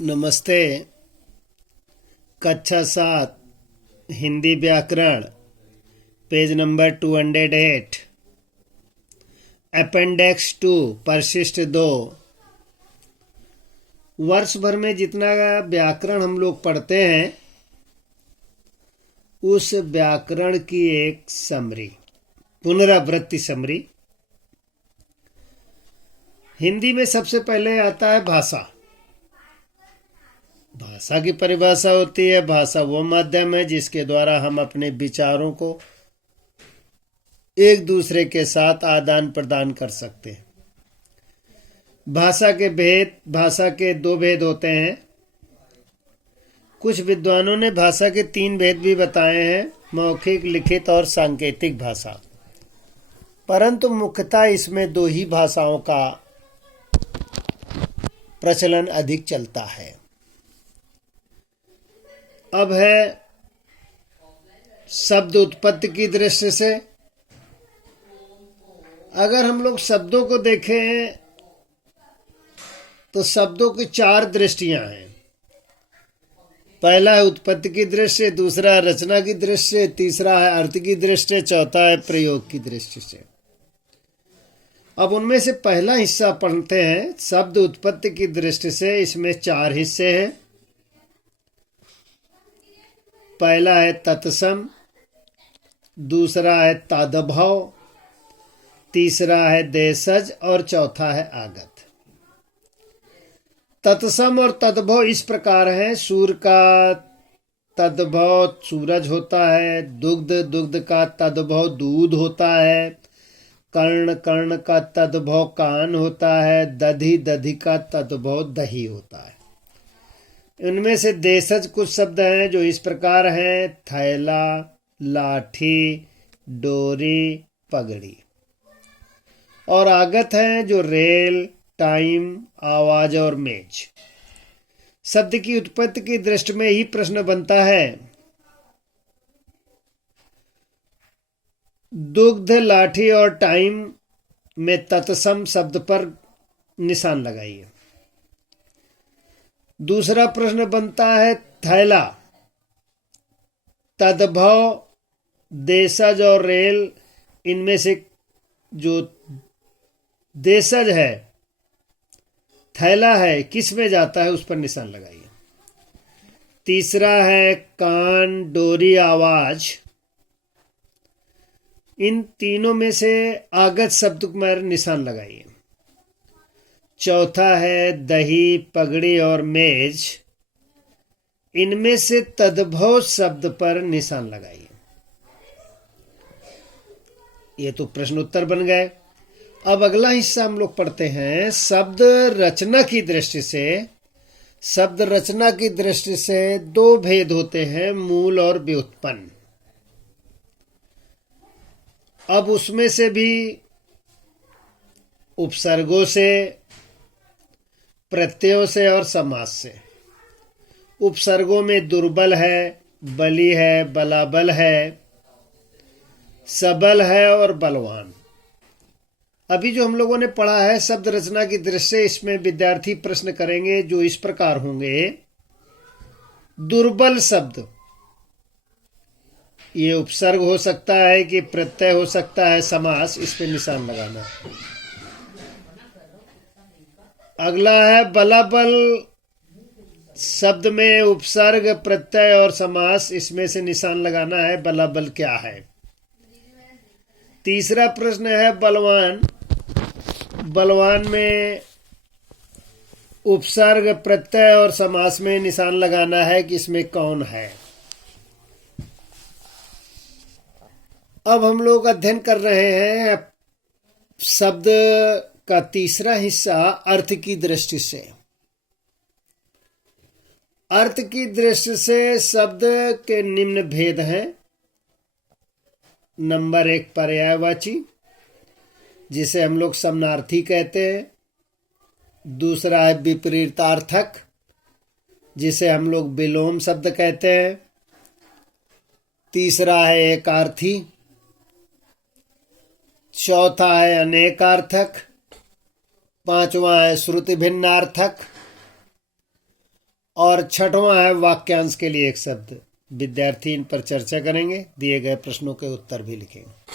नमस्ते। कक्षा 7 हिंदी व्याकरण, पेज नंबर 208, अपेंडिक्स 2, परिशिष्ट 2। वर्ष भर में जितना व्याकरण हम लोग पढ़ते हैं उस व्याकरण की एक समरी, पुनरावृत्ति समरी। हिंदी में सबसे पहले आता है भाषा। भाषा की परिभाषा होती है, भाषा वो माध्यम है जिसके द्वारा हम अपने विचारों को एक दूसरे के साथ आदान प्रदान कर सकते हैं। भाषा के दो भेद होते हैं। कुछ विद्वानों ने भाषा के 3 भेद भी बताए हैं, मौखिक, लिखित और सांकेतिक भाषा। परंतु मुख्यतः इसमें 2 ही भाषाओं का प्रचलन अधिक चलता है। अब है शब्द उत्पत्ति की दृष्टि से। अगर हम लोग शब्दों को देखें तो शब्दों की 4 दृष्टियां हैं। पहला है उत्पत्ति की दृष्टि, दूसरा है रचना की दृष्टि, तीसरा है अर्थ की दृष्टि, चौथा है प्रयोग की दृष्टि से। अब उनमें से पहला हिस्सा पढ़ते हैं। शब्द उत्पत्ति की दृष्टि से इसमें 4 हिस्से हैं। पहला है तत्सम, दूसरा है तादभव, तीसरा है देशज और चौथा है आगत। तत्सम और तद्भव इस प्रकार है। सूर्य का तद्भव सूरज होता है, दुग्ध का तद्भव दूध होता है, कर्ण का तद्भव कान होता है, दधि का तद्भव दही होता है। इनमें से देशज कुछ शब्द हैं जो इस प्रकार हैं: थैला, लाठी, डोरी, पगड़ी। और आगत हैं जो रेल, टाइम, आवाज और मेज। शब्द की उत्पत्ति की दृष्टि में ही प्रश्न बनता है, दुग्ध, लाठी और टाइम में तत्सम शब्द पर निशान लगाइए। दूसरा प्रश्न बनता है थैला, तद्भव, देशज और रेल, इनमें से जो देशज है, थैला है, किस में जाता है उस पर निशान लगाइए। तीसरा है कान, डोरी, आवाज। इन तीनों में से आगत शब्द पर निशान लगाइए। चौथा है दही, पगड़ी और मेज। इनमें से तद्भव शब्द पर निशान लगाइए। ये तो प्रश्न उत्तर बन गए। अब अगला हिस्सा हम लोग पढ़ते हैं शब्द रचना की दृष्टि से। शब्द रचना की दृष्टि से 2 भेद होते हैं, मूल और व्युत्पन्न। अब उसमें से भी उपसर्गों से, प्रत्ययों से और समास से। उपसर्गों में दुर्बल है, बली है, बलाबल है, सबल है और बलवान। अभी जो हम लोगों ने पढ़ा है शब्द रचना की दृष्टि से, इसमें विद्यार्थी प्रश्न करेंगे जो इस प्रकार होंगे: दुर्बल शब्द, ये उपसर्ग हो सकता है कि प्रत्यय हो सकता है, समास, इस पे निशान लगाना। अगला है बलाबल शब्द में उपसर्ग, प्रत्यय और समास, इसमें से निशान लगाना है। बलाबल क्या है? तीसरा प्रश्न है बलवान। बलवान में उपसर्ग, प्रत्यय और समास में निशान लगाना है कि इसमें कौन है। अब हम लोग अध्ययन कर रहे हैं शब्द का तीसरा हिस्सा अर्थ की दृष्टि से। अर्थ की दृष्टि से शब्द के निम्न भेद हैं। नंबर 1 पर्यायवाची, जिसे हम लोग समानार्थी कहते हैं। दूसरा है विपरीतार्थक, जिसे हम लोग विलोम शब्द कहते हैं। तीसरा है एकार्थी। चौथा है अनेकार्थक। 5वां है श्रुति भिन्नार्थक और छठवां है वाक्यांश के लिए एक शब्द। विद्यार्थी इन पर चर्चा करेंगे, दिए गए प्रश्नों के उत्तर भी लिखेंगे।